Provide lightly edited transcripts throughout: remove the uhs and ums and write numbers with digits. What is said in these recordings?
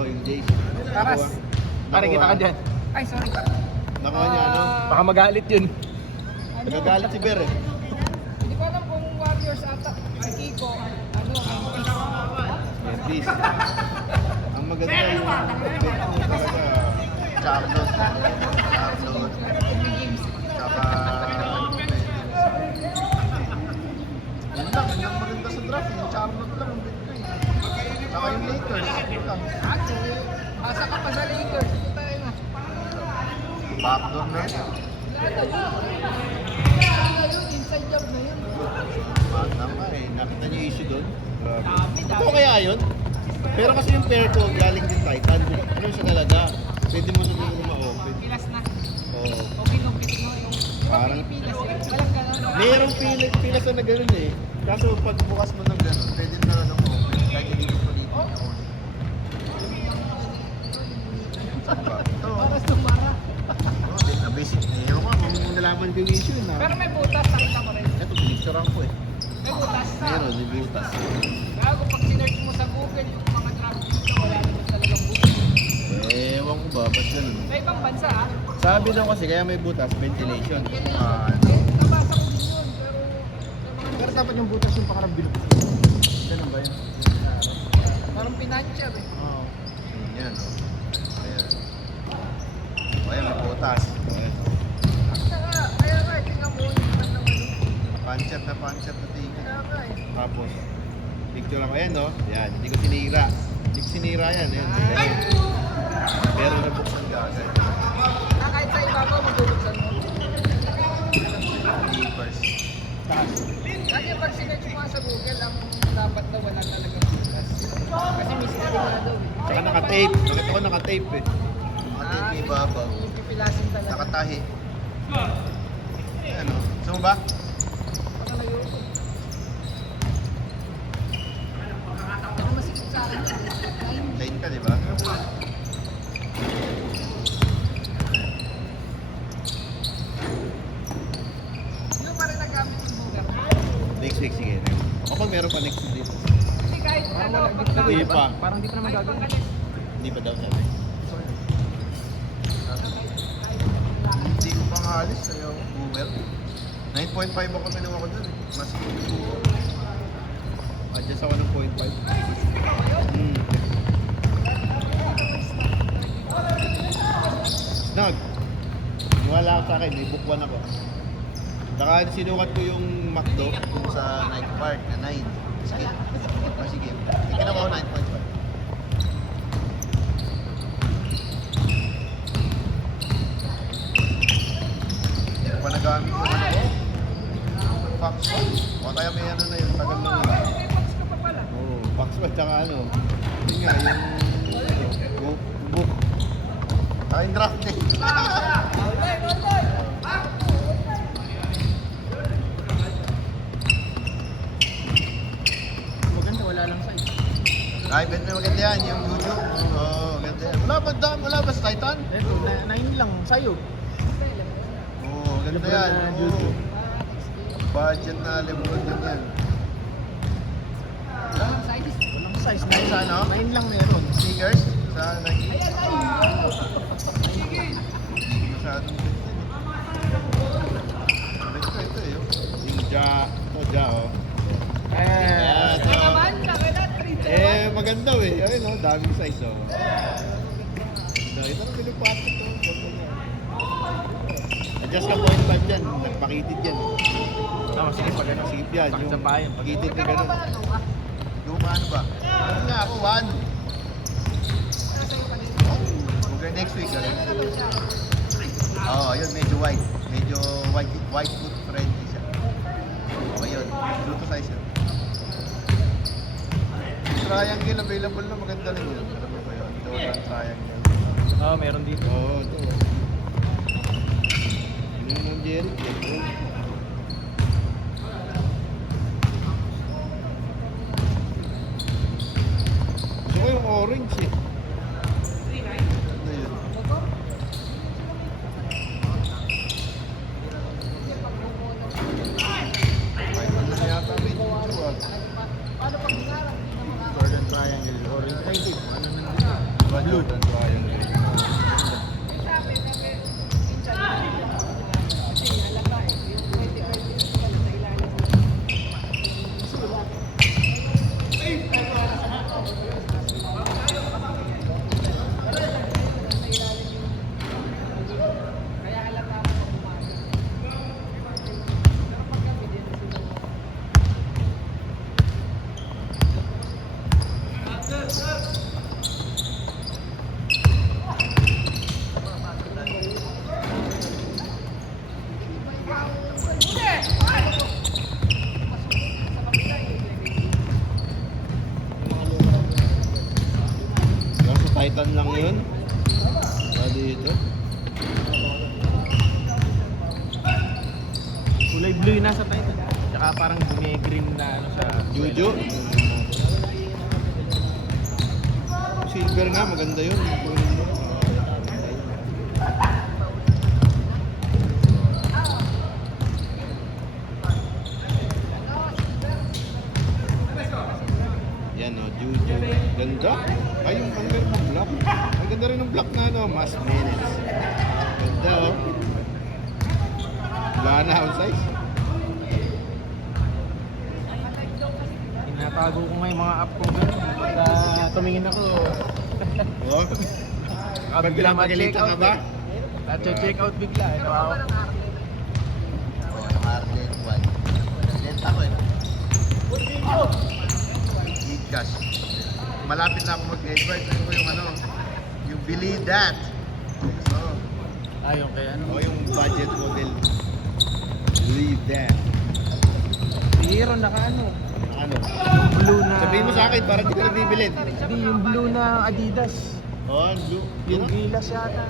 Oo, yung Jace. Taras. Pare, kita ka dyan. Ay, sorry. Nakuha niya, ano? Baka magalit yun. Nagagalit si Ber eh. Hindi ko alam kung Warriors ata. Ay, Kiko. Memphis. Ang maganda yung talaga Charlotte. Charlotte. Tsaka yun lang, yun ang maganda sa draft. Yung Charlotte lang ang bit ko eh. Tsaka yung Lakers. Yun lang. Asa ka pa sa Lakers. Ito tayo na. Backdoor na yun. Wala na yun. Inside job na yun. Tama eh. Nakita niyo yung issue doon. Ito kaya yun? Pero kasi yung pair ko galing din Titan. Ano siya talaga? Pwede mo sabihin mo ma-open. Pilas na. Oo. Open-open mo yung Parang Pilipinas eh. Walang gano'n. mayroong pilas na gano'n eh. Kaso pag bukas mo ng gano'n, pwede na lang open. Kahit hindi mo palitin na on. Saan ba? Ito. Para sumara. Na basic. Ewan ko kung nalaman ko yung issue na. Pero may butas. Nakita ko rin. Ito, pinicturean ko eh. May butas. Meron, may butas. Gago pag sinerch mo sa Google yung mga draft dito, wala naman talagang butas. Ewan ko ba, ba't gano'n? Sa ibang bansa ah. Sabi daw kasi kaya may butas, ventilation. Nabasa ko din yun, Pero dapat yung butas yung pakarang binukos. Ganun ba yun? parang pinansyar eh. Oo. Yan o. Ayan. Ayan, may butas. Ayan. Kaya nga, tingnan mo yung iba ng ano. Panchat na tingin. Kaya nga eh. Tapos, picture ako yan, no? Yan, hindi ko sinira. Hindi ko sinira yan, yan. Pero nabuksan ka agad. Kahit sa ibabaw, magbubuksan mo. Papers. Taas. Lagi pag sinerch mo nga sa Google, ang dapat daw wala talagang butas. Kasi mystery nga daw eh. Saka naka-tape. Nakita ko naka-tape eh. Naka-tape yung ibabaw. Pipilasin talaga. Nakatahi. Ayan, no? Gusto mo ba? Pakalayo ko. Pero masikip sa akin yun. Line ka, di ba? Yung pa rin nagamit yung bugar. Next week, sige. Kapag meron pa next week dito. Hindi kahit Parang ano, wala. pag Hindi pa. Parang di pa naman kahit gagawin. pag-alis. Hindi pa daw sabi. Hindi ko pang alis sa'yo. Google. 9.5 ako pinuha ko dun eh. Mas adjust ako ng 0.5. Snug. Wala ako sa akin. May book 1 ako. Saka sinukat ko yung McDo kung sa Nike Park na 9. Sige. Sige. Tingnan ko 9.5. Pa nagamit ko ano ko? Fax ko? O kaya may ano na yun, tagal na yun. May box ka pa pala. Oo, fax ko at saka ano. Yun nga, yung book. Saka yung draft eh. Maganda, wala lang size. Ay, bet may maganda yan, yung YouTube. Oo, maganda yan. Wala ba sa Titan? Ito, 9 lang sa'yo. Oo, maganda Lebron yan. na Oo. YouTube. Budget na Lebron din yan. Walang size. Walang size. Ay, sa ano? 9 lang meron. Sneakers? Sa Nike? Ayan, ay! Sige! Masyadong bet yan eh. Bet ko ito eh. Yung Ja, oh. Eh, Ito. Ito naman, nakita, 3 Maganda eh. Ayun oh, daming size oh. Ito na pinagpasok ko. Adjust ka 0.5 dyan. Nagpakitid yan. tama, sige pag ano. Sige yan. Yung Sampayan. pakitid na Magkano gano'n. ba ano ka? Luma ano ba? Ano nga ako, 1. Sa'yo pa din. Hanggang next week. Oo, yun. Medyo white. Medyo white foot friendly siya. O yun. Bluetooth size yun. Triangle available na. Maganda rin yun. Alam mo ba yun? Jordan triangle. Oo, meron dito. Oo, ito. Ano yung Jerry? Gusto ko yung orange eh. Ano yun? Ay, ano na yata may video ah. Paano pag hinarap? Jordan Triangle. Orange. Ay, hindi. Ano na naman. blue. Natuwa yung green. Sa akin, minsan, kasi halata eh. Yung 2020 pala sa ilalim. Sulat. Kaya halata ako pag umaga. Pero pag gabi din sila. Nasa Titan lang yun. Dito. Kulay blue yung nasa Titan. Tsaka parang green na ano sa Juju. Silver nga, maganda yun. Yan o, Juju. Ganda. Ay, yung meron ng black. Ang ganda rin ng black na ano, mas minutes. Ganda o. Wala na ang size. Tinatago ko nga yung mga app ko ganun. Pagka tumingin ako, Oh. bigla Pagpapagalitan ka ba? check out bigla. Eh, nawawa. Oo, naka-arcade one. Lenta ko eh. Gcash. Malapit na ako mag-advise. Ano ko yung ano? Yung Believe That. So, Ayun kaya ano. yung budget model. Believe That. Si Hero naka ano. Ano? Blue na. Sabihin mo sa akin, parang di ka na bibilin. Hindi, yung blue na Adidas. Oh, blue. Yung Yun. gilas yata.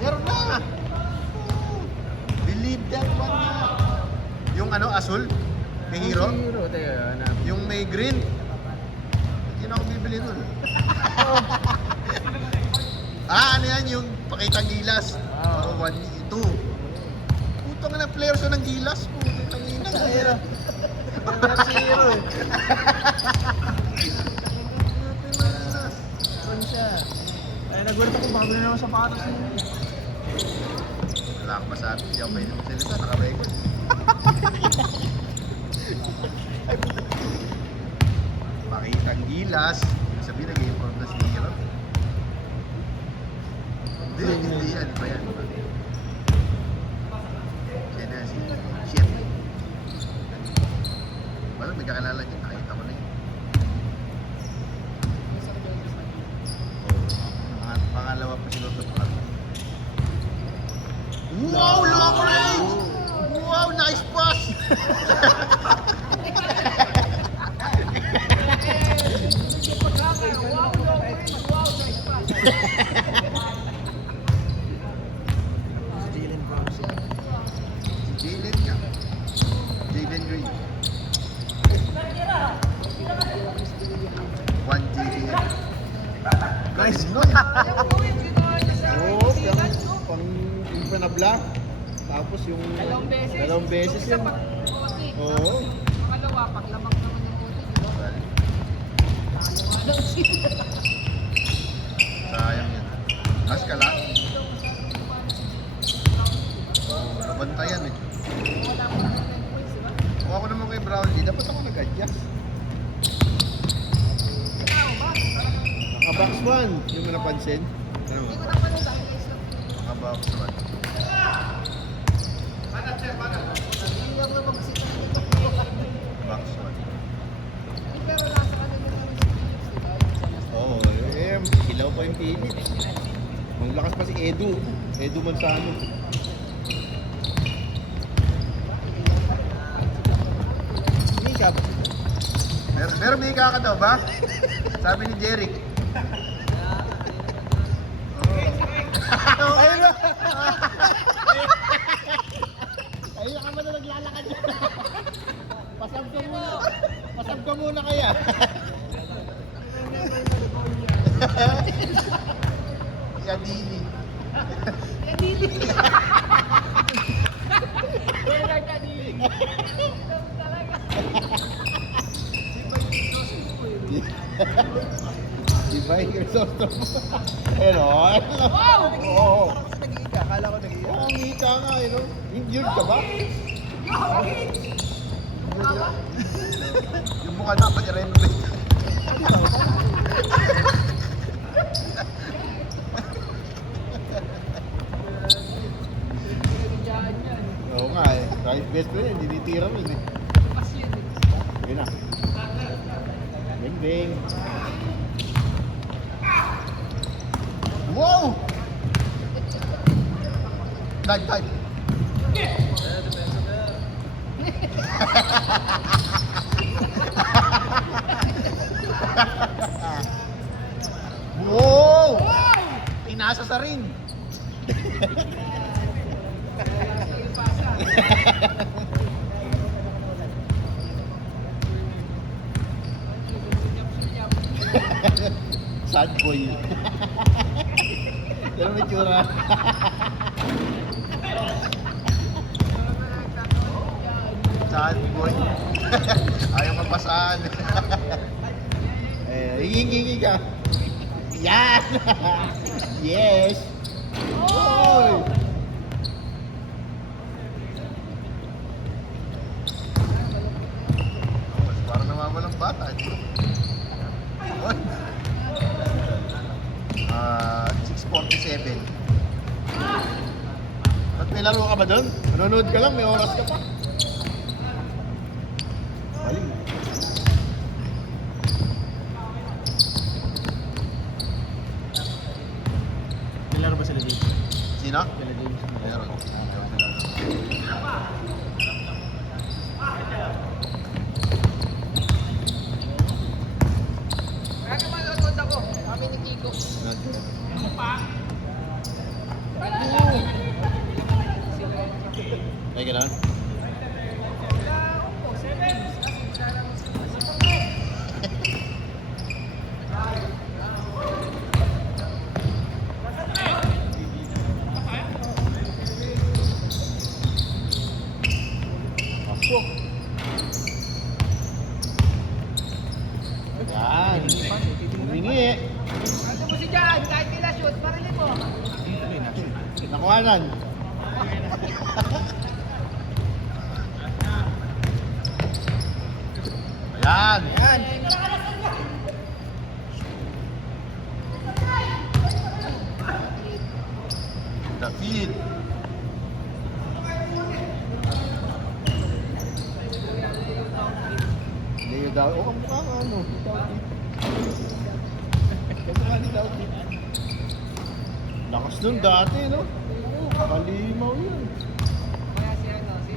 Meron na. Believe That one na. Yung ano, asul? May hero? Si Hero, teka, hanap. Yung may green? Hindi na ako bibili nun. Ano yan? Yung pakitang gilas. Ah. 1, 2. Putang na player siya ng gilas. Putang ina. Meron si Hero eh. Saan siya? Ay, nagulat ako bago na naman sapatos niya. Wala akong masabi. Hindi ako pwede magsalita. Naka-record. Pakitang gilas. Sabihin nag-inform na si Hero. Hindi yan. Iba yan. Yan na si Shit. Wala, may kakilala niya. Nakita ko na yun. Pangalawa pa si Lotto Club. Wow! Long range! Wow! Nice pass! Jalen Brunson. Jalen ka. Jalen Green. 1 Jalen. Nice. Nun. Oo, pang panabla. Tapos yung dalawang beses Isa yun. pag OT. Oo. Pangalawa, paglabak naman yung OT, di ba? Walang sila. Sayang yan. As ka lang. Nabantayan eh. Wala pa naman 10 points, di ba? Kung ako naman kay Brownlee, dapat ako nag-adjust. Ikaw ba? Naka-box 1, yung napansin. Ano? Hindi ko napanood dahil guys lang. Naka-box 1. Hindi ako magsita ng ito. Box 1. Pero nasa kanila naman si Philips, di ba? Yung sa last Oo, hilaw pa yung Philips. Ang lakas pa si Edu. Edu Manzano. Mika. Pero Mika ka daw ba? Sabi ni Jeric. Ayun na. Ayun ka ba na naglalakad dyan? Pasab ka muna. Pasab ka muna kaya. Yadini. Bernard Adili. Talaga. Si Bagay Sos po eh. Si By Crisostomo. Ayun o. Wow! Oo. Parang kasi nag-iika. Akala ko nag-iika. Oo, ngita nga eh, no? Injured ka ba? Yung mukha dapat i-renovate. Diyan yan. Oo nga eh. Kahit best friend, hindi tira mo eh. Pas yun eh. Yun na. Bing bing. Wow! Dive, dive. Wow! Pinasa sa ring. Sad boy. Pero may tsura. Sad boy. Ayaw magbasaan. Hingi ka. Yan! Yes! Oy! Parang namawalang bata. Oy! 6:47. At may laro ka ba doon? Manonood ka lang, may oras ka pa. Maling. Nilaro ba sila dito? Sino? Sila James. Meron. Kaya naman nanonood ako. Kami ni Kiko. Ay, gano'n? Pasok. Yan. Humingi eh. Ano mo si Jan? Kahit nila shoot, parilin mo. Nakuhanan. Ayan. Yan! The feed. Leo daw. Oh, ang mukha nga ano. Kamukha ni Dawit. Lakas nun dati, no? Kalimaw yun. Kaya si ano, si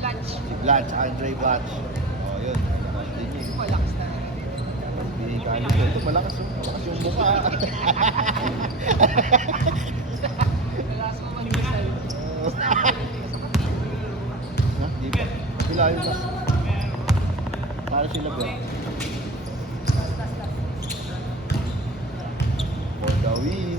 Blanche. Si Blanche, Andre Blanche. Oh, yun. Lakas din yun. Malakas na. Hindi ka nito. Ito, malakas yung mukha. Malakas mo mag-resal. Ha? Di ba? Sila yung mas. Para sila ba? For the win.